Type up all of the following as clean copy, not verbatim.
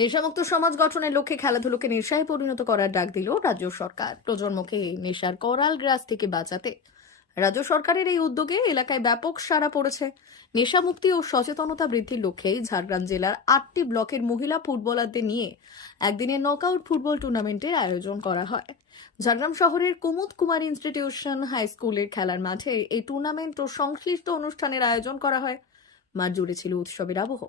নেশামুক্ত সমাজ গঠনের লক্ষ্যে খেলাধুলোকে নেশায় পরিণত করার ডাক দিল রাজ্য সরকার। প্রজন্মকে নেশার করাল গ্রাস থেকে বাঁচাতে রাজ্য সরকারের এই উদ্যোগে এলাকায় ব্যাপক সাড়া পড়েছে। নেশামুক্তি ও সচেতনতা বৃদ্ধির লক্ষ্যে ঝাড়গ্রাম জেলার 8টি ব্লকের মহিলা ফুটবলারদের নিয়ে একদিনের নকআউট ফুটবল টুর্নামেন্টের আয়োজন করা হয়। ঝাড়গ্রাম শহরের কুমুদ কুমার ইনস্টিটিউশন হাই স্কুলের খেলার মাঠে এই টুর্নামেন্ট ও সংশ্লিষ্ট অনুষ্ঠানের আয়োজন করা হয়। মাঠ জুড়ে ছিল উৎসবের আবহ,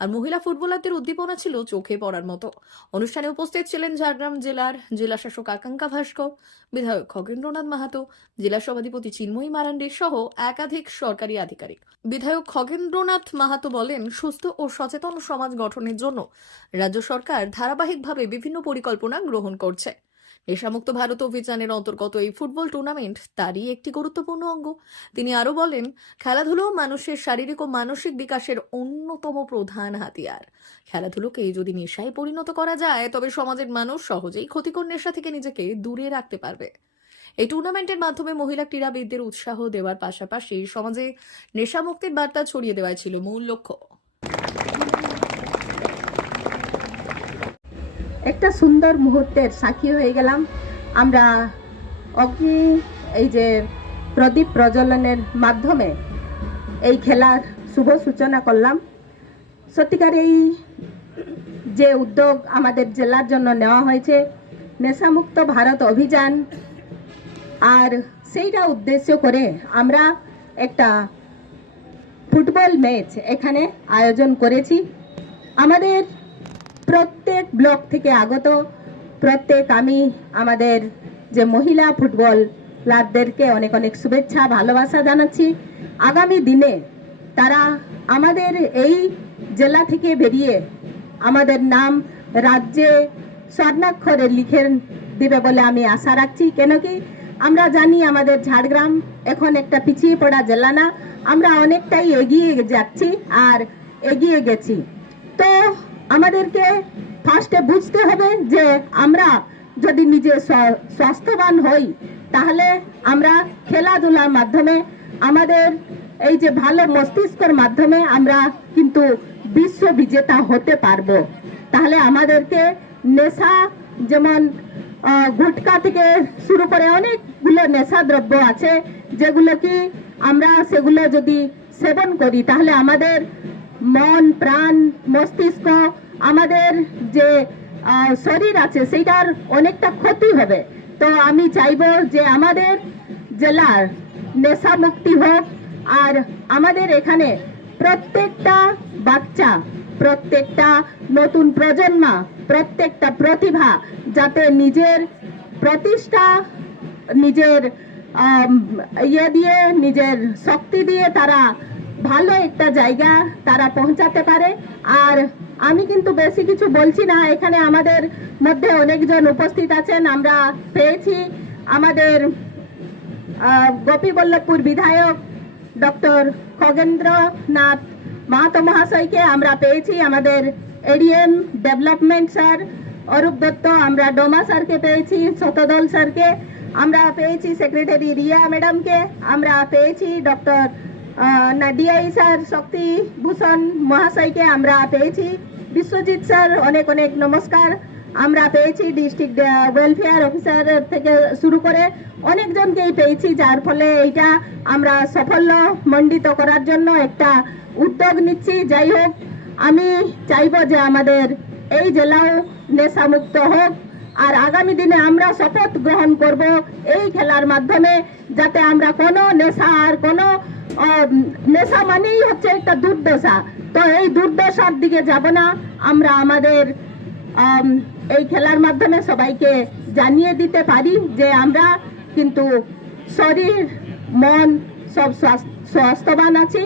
আর মহিলা ফুটবলারদের উদ্দীপনা ছিল চোখে পড়ার মতো। অনুষ্ঠানে উপস্থিত ছিলেন ঝাড়গ্রাম জেলার জেলাশাসক আকাঙ্ক্ষা ভাস্কর, বিধায়ক খগেন্দ্রনাথ মাহাতো, জেলা সভাধিপতি চিন্ময়ী মারান্ডি সহ একাধিক সরকারি আধিকারিক। বিধায়ক খগেন্দ্রনাথ মাহাতো বলেন, সুস্থ ও সচেতন সমাজ গঠনের জন্য রাজ্য সরকার ধারাবাহিকভাবে বিভিন্ন পরিকল্পনা গ্রহণ করছে। নেশামুক্ত ভারত অভিযানের অন্তর্গত এই ফুটবল টুর্নামেন্ট তারই একটি গুরুত্বপূর্ণ অঙ্গ। তিনি আরো বলেন, খেলাধুলো মানুষের শারীরিক ও মানসিক বিকাশের অন্যতম প্রধান হাতিয়ার। খেলাধুলোকে যদি নেশায় পরিণত করা যায়, তবে সমাজের মানুষ সহজেই ক্ষতিকর নেশা থেকে নিজেকে দূরে রাখতে পারবে। এই টুর্নামেন্টের মাধ্যমে মহিলা ক্রীড়াবিদদের উৎসাহ দেওয়ার পাশাপাশি সমাজে নেশামুক্তির বার্তা ছড়িয়ে দেওয়াই ছিল মূল লক্ষ্য। একটা সুন্দর মুহূর্তের সাক্ষী হয়ে গেলাম আমরা। অগ্নি এই যে প্রদীপ প্রজ্বলনের মাধ্যমে এই খেলার শুভ সূচনা করলাম। সত্যিকার এই যে উদ্যোগ আমাদের জেলার জন্য নেওয়া হয়েছে, নেশামুক্ত ভারত অভিযান, আর সেইটা উদ্দেশ্য করে আমরা একটা ফুটবল ম্যাচ এখানে আয়োজন করেছি। আমাদের প্রত্যেক ব্লক থেকে আগত আমি আমাদের যে মহিলা ফুটবলারদেরকে অনেক অনেক শুভেচ্ছা ভালোবাসা জানাচ্ছি। আগামী দিনে তারা আমাদের এই জেলা থেকে বেরিয়ে আমাদের নাম রাজ্যে স্বর্ণাক্ষরে লিখে দেবে বলে আমি আশা রাখছি। কেন কি আমরা জানি আমাদের ঝাড়গ্রাম এখন একটা পিছিয়ে পড়া জেলা না, আমরা অনেকটাই এগিয়ে যাচ্ছি আর এগিয়ে গেছি। তো আমাদেরকে ফার্স্টে বুঝতে হবে যে আমরা যদি নিজে স্বাস্থ্যবান হই, তাহলে আমরা খেলাধুলার মাধ্যমে আমাদের এই যে ভালো মস্তিষ্কের মাধ্যমে আমরা কিন্তু বিশ্ব বিজেতা হতে পারবো। তাহলে আমাদেরকে নেশা, যেমন গুটকা থেকে শুরু করে অনেকগুলো নেশা দ্রব্য আছে, যেগুলো কি আমরা সেগুলো যদি সেবন করি, তাহলে আমাদের মন, প্রাণ, মস্তিষ্ক, আমাদের যে শরীর আছে সেইটার অনেকটা ক্ষতি হবে। তো আমি চাইবো যে আমাদের জেলার নেশা মুক্তি হোক, আর আমাদের এখানে প্রত্যেকটা বাচ্চা, প্রত্যেকটা নতুন প্রজন্ম, প্রত্যেকটা প্রতিভা যাতে নিজের প্রতিষ্ঠা, নিজের দিয়ে, নিজের শক্তি দিয়ে তারা ভালো একটা জায়গা তারা পৌঁছাতে পারে। আর আমি কিন্তু বেশি কিছু বলছি না, এখানে আমাদের মধ্যে অনেকজন উপস্থিত আছেন। আমরা পেয়েছি আমাদের গোপীবল্লভপুর বিধায়ক ডক্টর খগেন্দ্রনাথ মাহাতো মহাশয়কে, আমরা পেয়েছি আমাদের ADM development sir Arup Dutta, আমরা ডোমা স্যারকে পেয়েছি, শতদল স্যারকে, আমরা পেয়েছি সেক্রেটারি রিয়া ম্যাডামকে, আমরা পেয়েছি ডক্টর ডিআই স্যার শক্তি ভূষণ মহাশয়কে, আমরা পেয়েছি বিশ্বজিৎ স্যার, অনেক অনেক নমস্কার। আমরা পেয়েছি ডিস্ট্রিক্ট ওয়েলফেয়ার অফিসার থেকে শুরু করে অনেকজনকেই পেয়েছি, যার ফলে এইটা আমরা সাফল্য মণ্ডিত করার জন্য একটা উদ্যোগ নিচ্ছি। যাই হোক, আমি চাইবো যে আমাদের এই জেলাও নেশামুক্ত হোক, আর আগামী দিনে আমরা শপথ গ্রহণ করব এই খেলার মাধ্যমে, যাতে আমরা কোনো নেশা, আর কোনো নেশা মানেই হচ্ছে একটা দুর্দশা, তো এই দুর্দশার দিকে যাব না। আমরা আমাদের এই খেলার মাধ্যমে সবাইকে জানিয়ে দিতে পারি যে আমরা কিন্তু শরীর, মন সব স্বাস্থ্যবান আছি,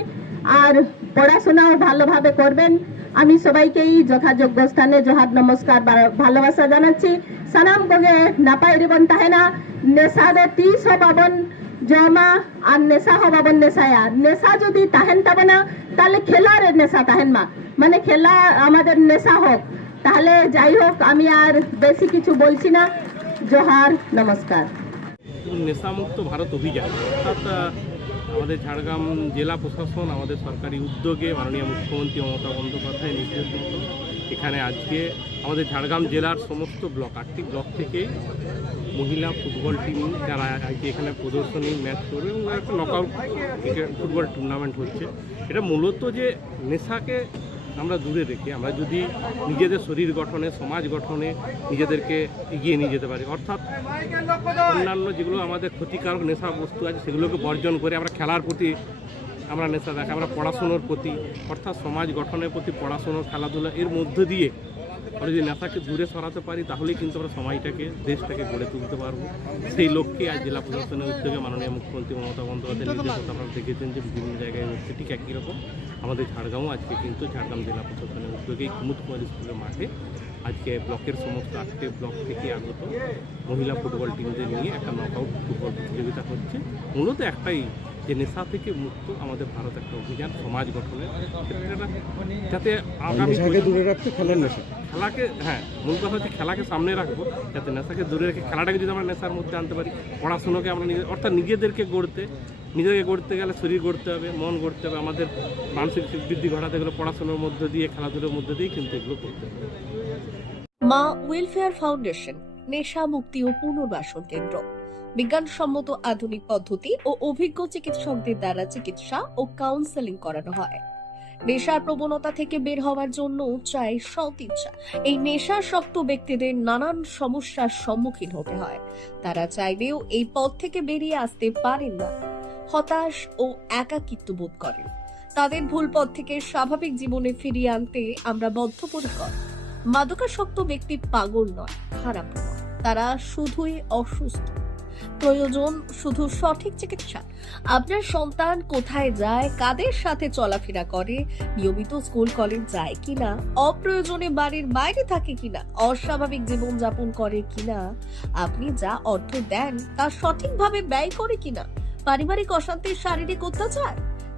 আর পড়াশোনাও ভালোভাবে করবেন। আমি সবাইকেই যথাযোগ্য স্থানে জোহার, নমস্কার, ভালোবাসা জানাচ্ছি। সানাম কোগে নাপাই রিবন তাহেনা নেশা দে 30 জমা আর নেশা হবাবন নেশায়া, নেশা যদি তাহেন তাবে না, তাহলে খেলার নেশা তাহেন মা, মানে খেলা আমাদের নেশা হোক। তাহলে যাই হোক, আমি আর বেশি কিছু বলছি না। জোহার, নমস্কার। নেশামুক্ত ভারত অভিযান অর্থাৎ আমাদের ঝাড়গ্রাম জেলা প্রশাসন, আমাদের সরকারি উদ্যোগে মাননীয় মুখ্যমন্ত্রী মমতা বন্দ্যোপাধ্যায় নির্দেশ মতো এখানে আজকে আমাদের ঝাড়গ্রাম জেলার সমস্ত ব্লক 8টি ব্লক থেকে মহিলা ফুটবল টিম যারা আজকে এখানে প্রদর্শনী ম্যাচ করবে এবং একটা নকআউট ফুটবল টুর্নামেন্ট হচ্ছে। এটা মূলত যে নেশাকে আমরা দূরে রেখে আমরা যদি নিজেদের শরীর গঠনে, সমাজ গঠনে নিজেদেরকে এগিয়ে নিয়ে যেতে পারি, অর্থাৎ অন্যান্য যেগুলো আমাদের ক্ষতিকারক নেশা বস্তু আছে সেগুলোকে বর্জন করে আমরা খেলার প্রতি আমরা নেশা রাখি, আমরা পড়াশুনোর প্রতি অর্থাৎ সমাজ গঠনের প্রতি পড়াশুনো, খেলাধুলা এর মধ্য দিয়ে আমরা যদি নেশাকে দূরে সরাতে পারি তাহলেই কিন্তু আমরা সমাজটাকে, দেশটাকে গড়ে তুলতে পারবো। সেই লক্ষ্যে আজ জেলা প্রশাসনের উদ্যোগে মাননীয় মুখ্যমন্ত্রী মমতা বন্দ্যোপাধ্যায়ের নির্দেশিত আপনারা দেখেছেন যে বিভিন্ন জায়গায় হচ্ছে, ঠিক একই রকম আমাদের ঝাড়গ্রামও আজকে কিন্তু ঝাড়গ্রাম জেলা প্রশাসনের উদ্যোগে কুমুদ কুমার স্কুলের মাঠে আজকে ব্লকের সমস্ত 8টি ব্লক থেকে আগত মহিলা ফুটবল টিমদের নিয়ে একটা নকআউট ফুটবল প্রতিযোগিতা হচ্ছে। মূলত একটাই যে নেশা থেকে মুক্ত আমাদের ভারত একটা অভিযান সমাজ গঠনের ক্ষেত্রে, যাতে আগামী দূরে রাখতে খেলার নেশা, খেলাকে, হ্যাঁ মূল কথা হচ্ছে খেলাকে সামনে রাখবো, যাতে নেশাকে দূরে রেখে খেলাটাকে যদি আমরা নেশার মধ্যে আনতে পারি, পড়াশুনোকে আমরা অর্থাৎ নিজেদেরকে গড়তে গেলে শরীর গড়তে হবে, মন গড়তে হবে, আমাদের মানসিক বৃদ্ধি ঘটাতে গেলে পড়াশোনার মধ্যে দিয়ে, খেলাধুলার মধ্যে দিয়েই কিন্তু এগুলো করতে হবে। মা ওয়েলফেয়ার ফাউন্ডেশন নেশা মুক্তি ও পুনর্বাসন কেন্দ্র বিজ্ঞানসম্মত আধুনিক পদ্ধতি ও অভিজ্ঞ চিকিৎসকদের দ্বারা চিকিৎসা ও কাউন্সেলিং করানো হয়। নেশার প্রবণতা থেকে বের হওয়ার জন্য চাই সৎ ইচ্ছা। এই নেশাসক্ত ব্যক্তিদের নানান সমস্যার সম্মুখীন হতে হয়, তারা চাইলেও এই পথ থেকে বেরিয়ে আসতে পারেন না, হতাশ ও একাকিত্ব বোধ করেন। তাদের ভুল পথ থেকে স্বাভাবিক জীবনে ফিরিয়ে আনতে আমরা বদ্ধপরিকর। মাদকাসক্ত ব্যক্তি পাগল নয়, খারাপ নয়, তারা শুধুই অসুস্থ। প্রয়োজন শুধু সঠিক চিকিৎসা। আপনার সন্তান কোথায় যায়, কাদের সাথে চলাফেরা করে, নিয়মিত স্কুল কলেজ যায় কিনা, অপ্রয়োজনে বাড়ির বাইরে থাকে কিনা, অস্বাভাবিক জীবন যাপন করে কিনা, আপনি যা অর্থ দেন তা সঠিকভাবে ব্যয় করে কিনা, পারিবারিক অশান্তির, শারীরিক অত্যাচার,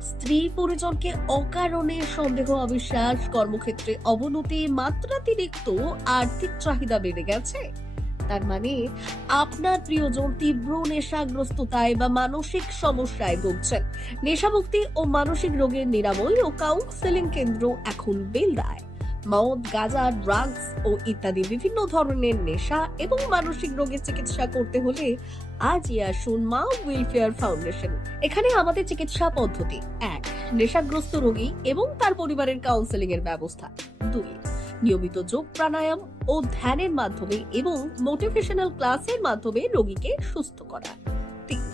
স্ত্রী পরিজনকে অকারণে সন্দেহ, অবিশ্বাস, কর্মক্ষেত্রে অবনতি, মাত্রাতিরিক্ত আর্থিক চাহিদা বেড়ে গেছে, তার মানে আপনার প্রিয়জন তীব্র নেশাগ্রস্ততায় বা মানসিক সমস্যায় ভুগছেন। নেশামুক্তি ও মানসিক রোগের নিরাময় ও কাউন্সেলিং কেন্দ্র এখন বেলদায়। মদ, গাঁজা, ড্রাগস ও ইত্যাদি বিভিন্ন ধরনের নেশা এবং মানসিক রোগের চিকিৎসা করতে হলে আজই আসুন মা ওয়েলফেয়ার ফাউন্ডেশন। এখানে আমাদের চিকিৎসা পদ্ধতি: 1. নেশাগ্রস্ত রোগী এবং তার পরিবারের কাউন্সেলিং এর ব্যবস্থা। 2. নিয়মিত যোগ, প্রাণায়াম ও ধ্যানের মাধ্যমে এবং মোটিভেশনাল ক্লাসের মাধ্যমে রোগীকে সুস্থ করা। 3.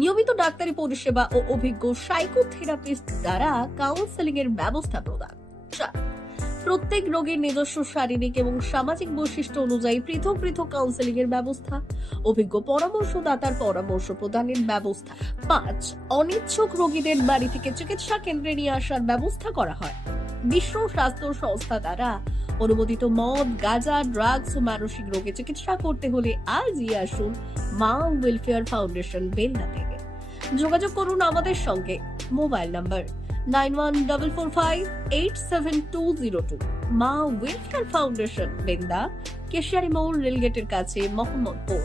নিয়মিত ডাক্তারি পরিষেবা ও অভিজ্ঞ সাইকোথেরাপিস্ট দ্বারা কাউন্সেলিং এর ব্যবস্থা প্রদান। 4. প্রত্যেক রোগীর নিজস্ব শারীরিক এবং সামাজিক বৈশিষ্ট্য অনুযায়ী পৃথক পৃথক কাউন্সেলিং এর ব্যবস্থা, অভিজ্ঞ পরামর্শদাতার পরামর্শ প্রদানের ব্যবস্থা। 5. অনিচ্ছুক রোগীদের বাড়ি থেকে চিকিৎসা কেন্দ্রে নিয়ে আসার ব্যবস্থা করা হয়। বিশ্ব স্বাস্থ্য সংস্থা দ্বারা অনুমোদিত মদ, গাঁজা, ড্রাগস ও মানসিক রোগে চিকিৎসা করতে হলে আজই আসুন মা ওয়েলফেয়ার ফাউন্ডেশন বেলদা থেকে। যোগাযোগ করুন আমাদের সঙ্গে। Mobile number 9144587202। মা ওয়েলফেয়ার ফাউন্ডেশন বেলদা, কেশিয়ারি মোড়, রেলগেটের কাছে, মোহাম্মদপুর।